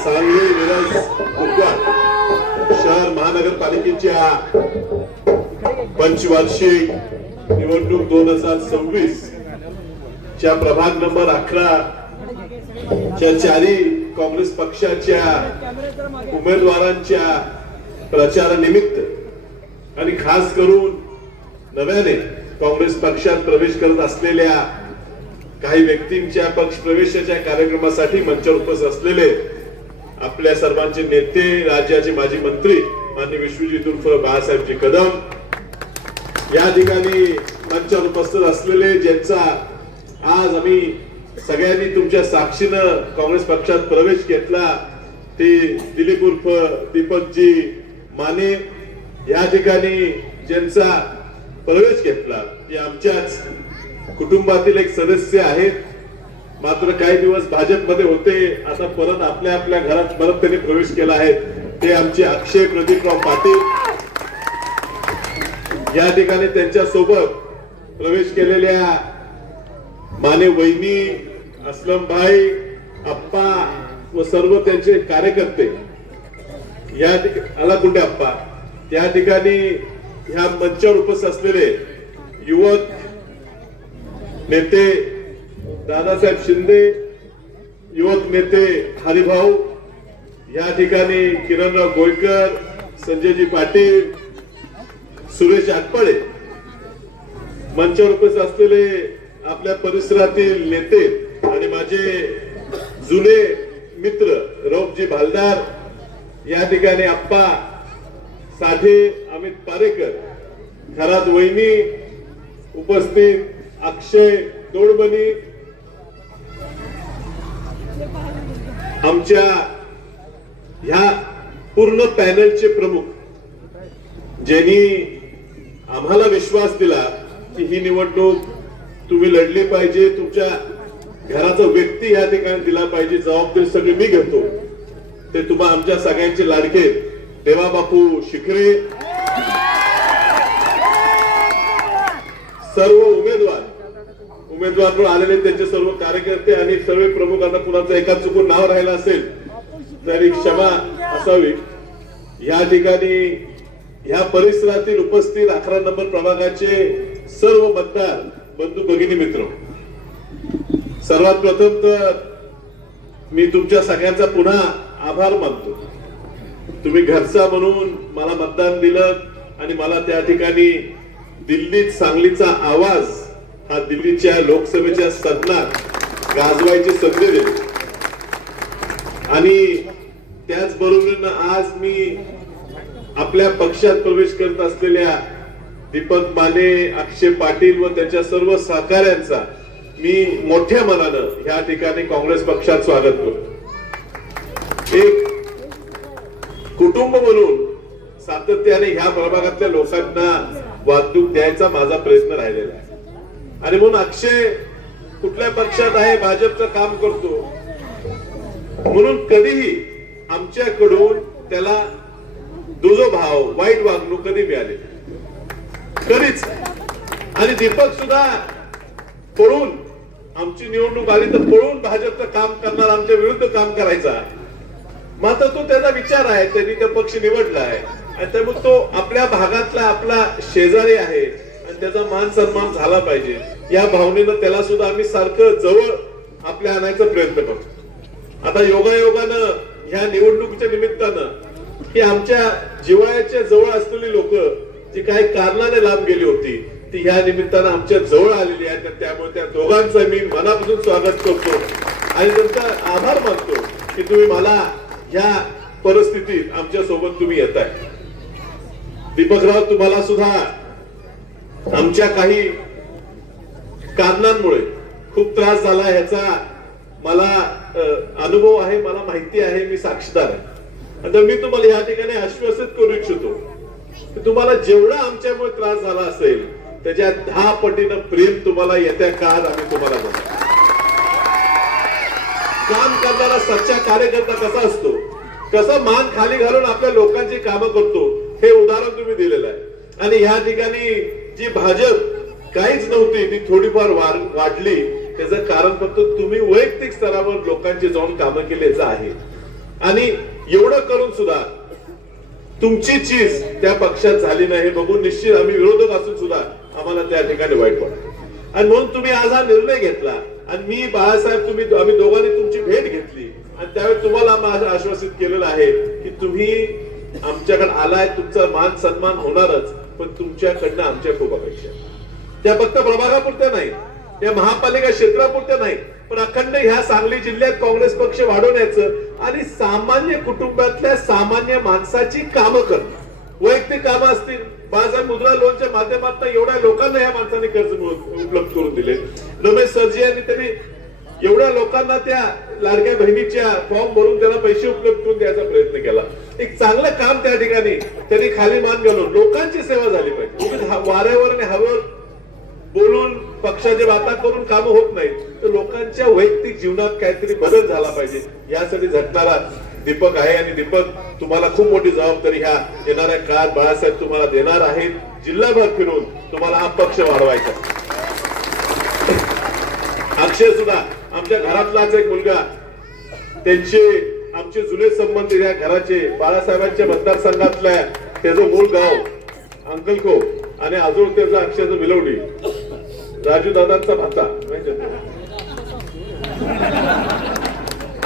सांगली मिरज कुपवाड शहर महानगरपालिकेच्या पंचवार्षिक निवडणूक दोन हजार सव्वीस च्या प्रभाग नंबर अकरा च्या चारी काँग्रेस पक्षाच्या उमेदवारांच्या प्रचारानिमित्त आणि खास करून नव्याने काँग्रेस पक्षात प्रवेश करत असलेल्या काही व्यक्तींच्या पक्ष प्रवेशाच्या कार्यक्रमासाठी मंचावर उपस्थित असलेले आपल्या सर्वांचे नेते राज्याचे माजी मंत्री मान्य विश्वजित उर्फ बाळासाहेबजी कदम या ठिकाणी मंचावर उपस्थित असलेले ज्यांचा आज आम्ही सगळ्यांनी तुमच्या साक्षीनं काँग्रेस पक्षात प्रवेश घेतला ते दिलीप उर्फ दीपकजी माने या ठिकाणी ज्यांचा प्रवेश घेतला ते आमच्याच कुटुंबातील एक सदस्य आहेत. मात्र काही दिवस भाजपमध्ये होते. आता परत आपल्या आपल्या घरात परत त्यांनी प्रवेश केला आहे. ते आमचे अक्षय प्रदीपराव पाटील या ठिकाणी त्यांच्यासोबत प्रवेश केलेल्या माने वहिनी असलमभाई अप्पा व सर्व त्यांचे कार्यकर्ते या ठिकाणी आला कुठे अप्पा त्या ठिकाणी ह्या मंचावर उपस्थित असलेले युवक नेते दादासाहेब शिंदे युवक नेते हरिभाऊ या ठिकाणी किरणराव गोयकर संजयजी पाटील सुरेश आटपाळे मंचावर उपस्थित असलेले आपल्या परिसरातील नेते आणि माझे जुने मित्र रौपजी भालदार या ठिकाणी आप्पा साठे अमित पारेकर खरात वहिनी उपस्थित अक्षय दोडबनी आमच्या ह्या पूर्ण पॅनलचे प्रमुख ज्यांनी आम्हाला विश्वास दिला की ही निवडणूक तुम्ही लढली पाहिजे तुमच्या घराचा व्यक्ती या ठिकाणी दिला पाहिजे जबाबदारी सगळी मी घेतो. ते तुम्हा आमच्या सगळ्यांचे लाडके देवाबापू शिखरे सर्व उमेदवार उमेदवार आलेले त्यांचे सर्व कार्यकर्ते आणि सर्व प्रमुखांना कुणाचं एका चुकून नाव राहिलं असेल तरी क्षमा असावी. या ठिकाणी ह्या परिसरातील उपस्थित अकरा नंबर प्रभागाचे सर्व मतदार बंधू भगिनी मित्र. सर्वात प्रथम तर मी तुमच्या सगळ्यांचा पुन्हा आभार मानतो. तुम्ही घरचा म्हणून मला मतदान दिलं आणि मला त्या ठिकाणी दिल्लीत सांगलीचा आवाज हा दिल्लीच्या लोकसभेच्या सदनात गाजवायची संधी दिली. आणि त्याचबरोबरीनं आज मी आपल्या पक्षात प्रवेश करत असलेल्या दीपक माने अक्षय पाटील व त्यांच्या सर्व सहकाऱ्यांचा मी मोठ्या मनानं या ठिकाणी काँग्रेस पक्षात स्वागत करतो. एक कुटुंब म्हणून सातत्याने ह्या प्रभागातल्या लोकांना वाहतूक द्यायचा माझा प्रयत्न राहिलेला आहे. आणि म्हणून अक्षय कुठल्या पक्षात आहे भाजपचं काम करतो. म्हणून कधीही आमच्याकडून त्याला दुजो भाव वाईट वागणूक कधी मिळाले कधीच. आणि दीपक सुद्धा पळून आमची निवडणूक आली तर पळून भाजपचं काम करणार आमच्या विरुद्ध काम करायचा. मात्र तो त्याचा विचार आहे त्यांनी तो पक्ष निवडला आहे. आणि त्यामुळे तो आपल्या भागातला आपला शेजारी आहे. आणि त्याचा मान सन्मान झाला पाहिजे. या भावनेनं त्याला सुद्धा आम्ही सारखं जवळ आपल्या आणायचा प्रयत्न करतो. आता योगायोगानं ह्या निवडणुकीच्या निमित्तानं की आमच्या जिवाळ्याच्या जवळ असलेली लोक जी काही कारणाने लांब गेली होती ती ह्या निमित्तानं आमच्या जवळ आलेली आहेत. त्यामुळे त्या दोघांचं मी मनापासून स्वागत करतो. आणि त्यांचा आभार मानतो की तुम्ही मला ह्या परिस्थितीत आमच्यासोबत तुम्ही येत आहे दीपकराव तुम्हाला सुद्धा आमच्या काही कारणांमुळे खूप त्रास झाला ह्याचा मला अनुभव आहे मला माहिती आहे मी साक्षीदार आहे. आता मी तुम्हाला या ठिकाणी आश्वासित करू इच्छितो की तुम्हाला जेवढा आमच्यामुळे त्रास झाला असेल त्याच्या दहा पटीनं प्रेम तुम्हाला येत्या काळात आम्ही तुम्हाला देऊ. काम करणारा सच्चा कार्यकर्ता कसा असतो? कसा मान खाली घालून आपल्या लोकांची कामं करतो? हे उदाहरण तुम्ही दिलेलं आहे. आणि ह्या ठिकाणी जी भाजप काहीच नव्हती ती थोडीफार वाढली. त्याचं कारण फक्त तुम्ही वैयक्तिक स्तरावर लोकांची जाऊन कामं केल्याचं आहे. आणि एवढं करून सुद्धा तुमची चीज त्या पक्षात झाली नाही बघून निश्चित आम्ही विरोधक असून सुद्धा आम्हाला त्या ठिकाणी वाईट वाटत. आणि म्हणून तुम्ही आज हा निर्णय घेतला. आणि मी बाळासाहेब तुम्ही आम्ही दोघांनी तुमची भेट घेतली. आणि त्यावेळी तुम्हाला आश्वासित केलेलं आहे की तुम्ही आमच्याकडे आलाय तुमचा मान सन्मान होणारच. पण तुमच्याकडनं आमच्या खूप अपेक्षा त्या फक्त प्रभागापुरत्या नाही त्या महापालिका क्षेत्रापुरत्या नाही पण अखंड ह्या सांगली जिल्ह्यात काँग्रेस पक्ष वाढवण्याचं आणि सामान्य कुटुंबातल्या सामान्य माणसाची कामं करणं. वैयक्तिक कामं असतील. बाजार मुद्रा लोनच्या माध्यमातून एवढ्या लोकांना या माणसाने कर्ज उपलब्ध करून दिले. रमेश सरजी यांनी त्यांनी एवढ्या लोकांना त्या लाडक्या बहिणीच्या फॉर्म भरून त्यांना पैसे उपलब्ध करून द्यायचा प्रयत्न केला. एक चांगलं काम त्या ठिकाणी त्यांनी खाली मान घालून लोकांची सेवा झाली पाहिजे. वाऱ्यावर आणि हवेवर बोलून पक्षाचे वाता करून काम होत नाही तर लोकांच्या वैयक्तिक जीवनात काहीतरी बदल झाला पाहिजे. यासाठी झटणारा दीपक आहे आणि दीपक तुम्हाला खूप मोठी जबाबदारी ह्या येणाऱ्या काळात बाळासाहेब तुम्हाला देणार आहेत. जिल्हाभर फिरून तुम्हाला हा पक्ष वाढवायचा अक्षय सुद्धा आमच्या घरातलाच एक मुलगा. त्यांचे आमचे जुने संबंध या घराचे बाळासाहेबांच्या मतदारसंघातल्या त्याचं मूळ गाव अंकलको आणि अजून त्याचं अक्षरचं विलवडी राजू दादांचा भाता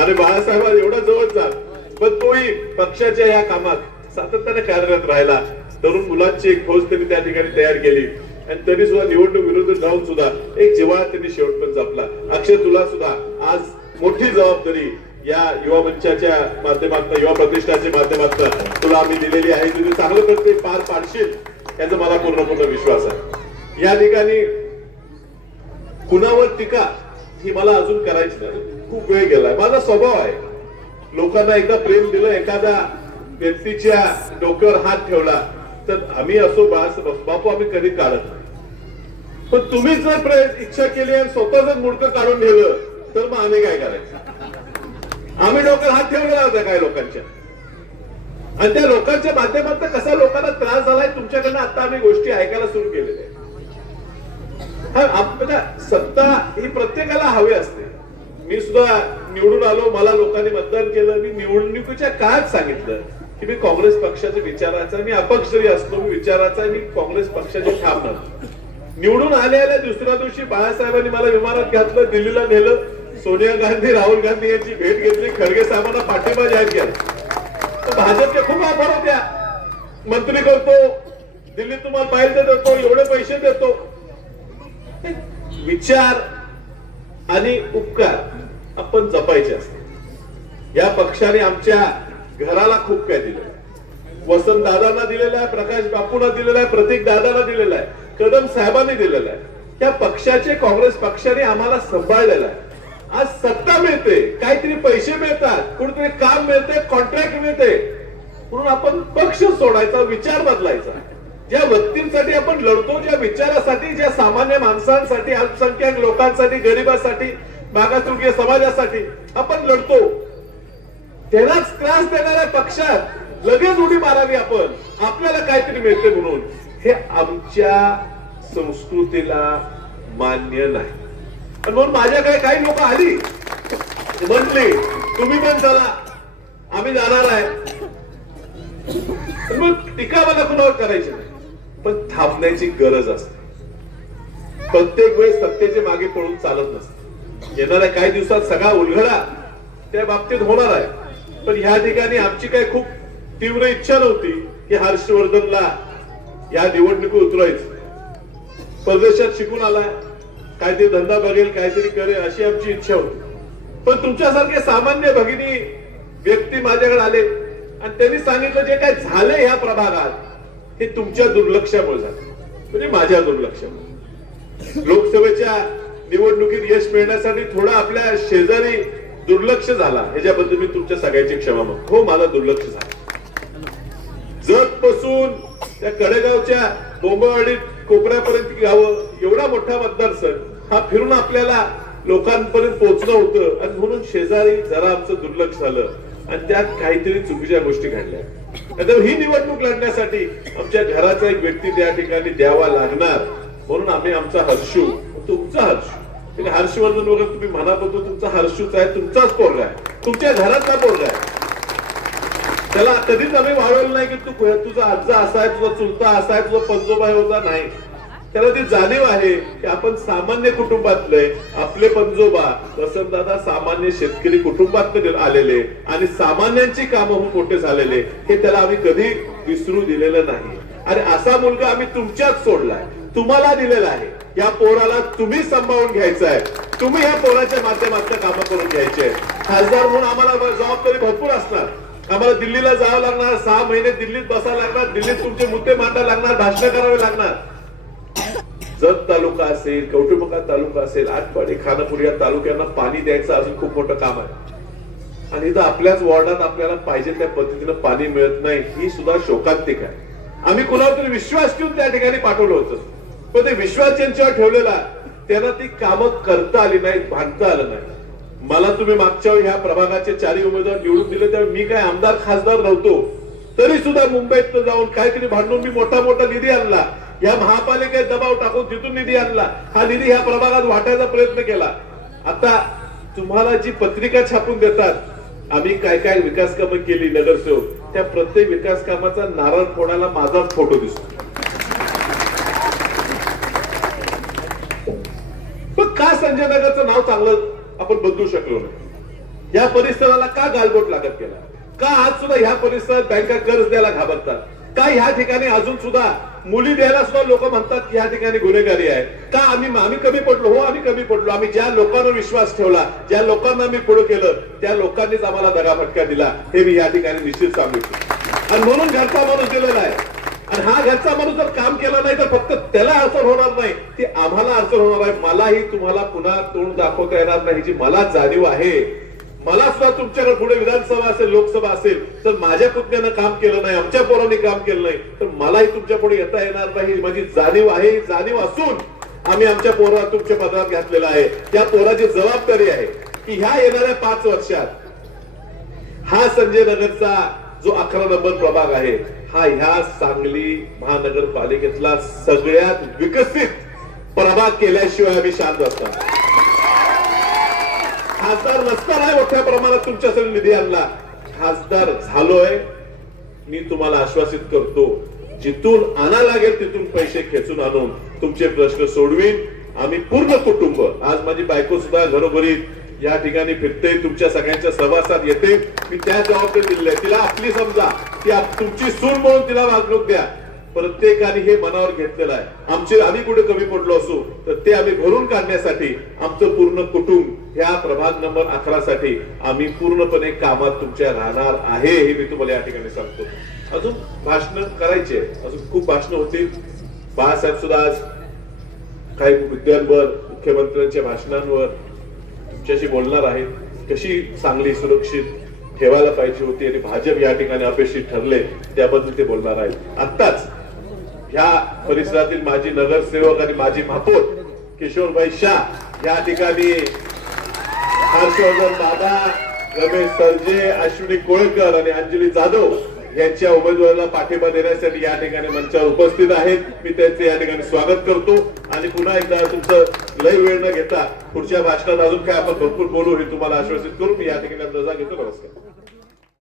आणि बाळासाहेब एवढा जवळचा पण तोही पक्षाच्या या कामात सातत्याने कार्यरत राहिला. तरुण मुलांची एक फौज त्यांनी त्या ठिकाणी तयार केली. आणि तरी सुद्धा निवडणूक विरोधात जाऊन सुद्धा प्रत्येक जिव्हाळा त्यांनी शेवटपर्यंत जपला. अक्षय तुला सुद्धा आज मोठी जबाबदारी या युवा मंचाच्या माध्यमातून युवा प्रतिष्ठाच्या माध्यमातून तुला आम्ही दिलेली आहे. तुझी चांगलं करते पार पाडशील याचा मला पूर्णपूर्ण विश्वास आहे. या ठिकाणी कुणावर टीका ही मला अजून करायची नाही. खूप वेळ गेलाय. माझा स्वभाव आहे. लोकांना एकदा प्रेम दिलं एखादा व्यक्तीच्या डोक्यावर हात ठेवला तर आम्ही असो बास बापू आम्ही कधी काढत नाही. पण तुम्हीच जर प्रयत्न इच्छा केली आणि स्वतः जर मुडकं काढून नेलं तर मग आम्ही काय करायचं? आम्ही डोकं हात ठेवलेला होता काय लोकांच्या? आणि त्या लोकांच्या माध्यमातून कसा लोकांना त्रास झालाय तुमच्याकडनं आता आम्ही गोष्टी ऐकायला सुरू केलेल्या आपल्या हा, म्हणजे सत्ता ही प्रत्येकाला हवी असते. मी सुद्धा निवडून आलो मला लोकांनी मतदान केलं मी निवडणुकीच्या काळात सांगितलं की मी काँग्रेस पक्षाचे विचाराचा मी अपक्ष जरी मी विचाराचा मी काँग्रेस पक्षाचे ठाम नव्हतो निवडून आले आल्या दुसऱ्या दिवशी बाळासाहेबांनी मला विमानात घातलं दिल्लीला नेलं. सोनिया गांधी राहुल गांधी यांची भेट घेतली. खडगे साहेबांना पाठिंबा जाहीर केला. तर भाजपच्या खूप आभार होत्या मंत्री करतो दिल्लीत तुम्हाला पाहिजे देतो एवढे पैसे देतो. विचार आणि उपकार आपण जपायचे असतात. या पक्षाने आमच्या घराला खूप काय दिलं वसंत दादांना दिलेलं आहे प्रकाश बापूंना दिलेला आहे प्रतीक दादांना दिलेला आहे. कदम साहेबांनी दिलेलं आहे. त्या पक्षाचे काँग्रेस पक्षाने आम्हाला सांभाळलेलं आहे. आज सत्ता मिळते काहीतरी पैसे मिळतात कुठेतरी काम मिळते कॉन्ट्रॅक्ट मिळते. म्हणून आपण पक्ष सोडायचा विचार बदलायचा. ज्या व्यक्तींसाठी आपण लढतो ज्या विचारासाठी ज्या सामान्य माणसांसाठी अल्पसंख्याक लोकांसाठी गरिबासाठी मागासवर्गीय समाजासाठी आपण लढतो. त्यालाच त्रास देणाऱ्या पक्षात लगेच उडी मारावी आपण. आपल्याला काहीतरी मिळते म्हणून. हे आमच्या संस्कृतीला मान्य नाही. आणि म्हणून माझ्याकडे काही लोक आली. म्हटली तुम्ही पण चला. आम्ही जाणार आहे. मग टीका मला कुणावर करायची नाही. पण थांबण्याची गरज असते. प्रत्येक वेळेस सत्तेचे मागे पळून चालत नसते. येणाऱ्या काही दिवसात सगळा उलगडा त्या बाबतीत होणार आहे. पण ह्या ठिकाणी आमची काही खूप तीव्र इच्छा नव्हती की हर्षवर्धनला या निवडणुकी उतरायचं. परदेशात शिकून आलाय. काहीतरी धंदा बघेल काहीतरी करेल अशी आमची इच्छा होती. पण तुमच्यासारखे सामान्य भगिनी व्यक्ती माझ्याकडे आले आणि त्यांनी सांगितलं जे काय झालंय ह्या प्रभागात हे तुमच्या दुर्लक्षामुळे झालं. म्हणजे माझ्या दुर्लक्षामुळे. लोकसभेच्या निवडणुकीत यश मिळण्यासाठी थोडा आपल्या शेजारी दुर्लक्ष झाला. ह्याच्याबद्दल मी तुमच्या सगळ्यांची क्षमा मागतो. हो मला दुर्लक्ष झालं. जगपासून त्या कडेगावच्या बोंबवाडीत कोपऱ्यापर्यंत गावं एवढा मोठा मतदारसंघ हा फिरून आपल्याला लोकांपर्यंत पोहोचणं होतं. आणि म्हणून शेजारी जरा आमचं दुर्लक्ष झालं. आणि त्यात काहीतरी चुकीच्या गोष्टी घडल्या. ही निवडणूक लढण्यासाठी आमच्या घराचा एक व्यक्ती त्या ठिकाणी द्यावा लागणार. म्हणून आम्ही आमचा हर्षू तुमचा हर्षू. म्हणजे हर्षवर्धन वगैरे तुम्ही म्हणा तो तुमचा हर्षूच आहे तुमचाच पोरगा आहे. तुमच्या घरातला पोरगा आहे. त्याला कधीच आम्ही वाढवलं नाही की तू तुझा आजा असाय तुझा चुलता असाय तुझा पंजोबा होता नाही. त्याला ती जाणीव आहे की आपण सामान्य कुटुंबातले आपले पंजोबा वसंतदादा सामान्य शेतकरी कुटुंबात आलेले आणि सामान्यांची कामं होऊन मोठे झालेले हे त्याला आम्ही कधी विसरू दिलेलं नाही. आणि असा मुलगा आम्ही तुमच्यात सोडलाय तुम्हाला दिलेला आहे. या पोराला तुम्ही सांभाळून घ्यायचं आहे तुम्ही या पोराच्या माध्यमातून कामं करून घ्यायचे. खासदार म्हणून आम्हाला जबाबदारी भरपूर असणार. आम्हाला दिल्लीला जावं लागणार सहा महिने दिल्लीत बसावं लागणार दिल्लीत तुमचे मुद्दे मांडावे लागणार भाषण करावे लागणार. जत तालुका असेल कौटुंबका तालुका असेल आटपाडी खानापूर या तालुक्यांना पाणी द्यायचं अजून खूप मोठं काम आहे. आणि इथं आपल्याच वॉर्डात आपल्याला पाहिजे त्या पद्धतीनं पाणी मिळत नाही ही सुद्धा शोकांतिक आहे. आम्ही कुणावर तरी विश्वास ठेवून त्या ठिकाणी पाठवलं होतं. पण ते विश्वास ज्यांच्यावर ठेवलेला त्यांना ती कामं करता आली नाहीत भांडता आलं नाही मला तुम्ही मागच्या ह्या प्रभागाचे चारही उमेदवार निवडून दिले त्यावेळी मी काय आमदार खासदार नव्हतो. तरी सुद्धा मुंबईत जाऊन काहीतरी भांडून मी मोठा मोठा निधी आणला. या महापालिकेत दबाव टाकून तिथून निधी आणला. हा निधी ह्या प्रभागात वाटायचा प्रयत्न केला. आता तुम्हाला जी पत्रिका छापून देतात आम्ही काय काय विकास कामं केली नगरसेवक त्या प्रत्येक विकास कामाचा नारळ फोडायला माझाच फोटो दिसतो. पण का संजय नगरचं नाव चांगलं आपण बदलू शकलो नाही. या परिसराला का गालबोट लागत गेला? का आज सुद्धा ह्या परिसरात बँका कर्ज द्यायला घाबरतात? का ह्या ठिकाणी अजून सुद्धा मुली द्यायला सुद्धा लोक म्हणतात की ह्या ठिकाणी गुन्हेगारी आहे? का आम्ही आम्ही कमी पडलो? हो आम्ही कमी पडलो. आम्ही ज्या लोकांवर विश्वास ठेवला ज्या लोकांना आम्ही पुढे केलं त्या लोकांनीच आम्हाला दगाफटका दिला. हे मी या ठिकाणी निश्चित सांगू आणि म्हणून घरचा माणूस दिलेला आहे. आणि हा घरचा माणूस जर काम केलं नाही तर फक्त त्याला अडचण होणार नाही. ती आम्हाला अडचण होणार आहे. मलाही तुम्हाला पुन्हा तोंड दाखवता येणार नाही. जी मला जाणीव आहे मला सुद्धा तुमच्याकडे पुढे विधानसभा असेल लोकसभा असेल तर माझ्या पुतण्यानं काम केलं नाही आमच्या पोरांनी काम केलं नाही तर मलाही तुमच्यापुढे येता येणार नाही. माझी जाणीव आहे. जाणीव असून आम्ही आमच्या पोरा तुमच्या पदरात घातलेला आहे. त्या पोराची जबाबदारी आहे की ह्या येणाऱ्या पाच वर्षात हा संजय नगरचा जो अकरा नंबर प्रभाग आहे हा ह्या सांगली महानगरपालिकेतला सगळ्यात विकसित प्रभाग केल्याशिवाय आम्ही शांत असतात खासदार नसताना मोठ्या प्रमाणात तुमच्यासाठी निधी आणला खासदार झालोय. मी तुम्हाला आश्वासित करतो जिथून आणा लागेल तिथून पैसे खेचून आणून तुमचे प्रश्न सोडवीन. आम्ही पूर्ण कुटुंब आज माझी बायको सुद्धा घरोघरी या ठिकाणी फिरते तुमच्या सगळ्यांच्या सहवासात येते. मी त्या जबाबदारी दिली आहे. तिला आपली समजा ती तुमची सून म्हणून तिला वागणूक द्या. प्रत्येकाने हे मनावर घेतलेलं आहे. आमचे आम्ही कुठे कमी पडलो असू तर ते आम्ही भरून काढण्यासाठी आमचं पूर्ण कुटुंब ह्या प्रभाग नंबर अकरा साठी आम्ही पूर्णपणे कामात तुमच्या राहणार आहे हे मी तुम्हाला या ठिकाणी सांगतो. अजून भाषण करायचे अजून खूप भाषण होतील. बाळासाहेब सुद्धा आज काही मुद्द्यांवर मुख्यमंत्र्यांच्या भाषणांवर तुमच्याशी बोलणार आहेत कशी चांगली सुरक्षित ठेवायला पाहिजे होती आणि भाजप या ठिकाणी अपेक्षित ठरले त्याबद्दल ते बोलणार आहेत. आत्ताच ह्या परिसरातील माजी नगरसेवक आणि माजी महापौर किशोरभाई शाह या ठिकाणी हर्षवर्धन दादा रमेश सरजे अश्विनी कोळकर आणि अंजली जाधव यांच्या उमेदवाराला पाठिंबा देण्यासाठी या ठिकाणी मंचावर उपस्थित आहेत. मी त्यांचे या ठिकाणी स्वागत करतो. आणि पुन्हा एकदा तुमचं लय वेळ न घेता पुढच्या भाषणात अजून काय आपण भरपूर बोलू हे तुम्हाला आश्वासित करून मी या ठिकाणी रजा घेतो नमस्कार.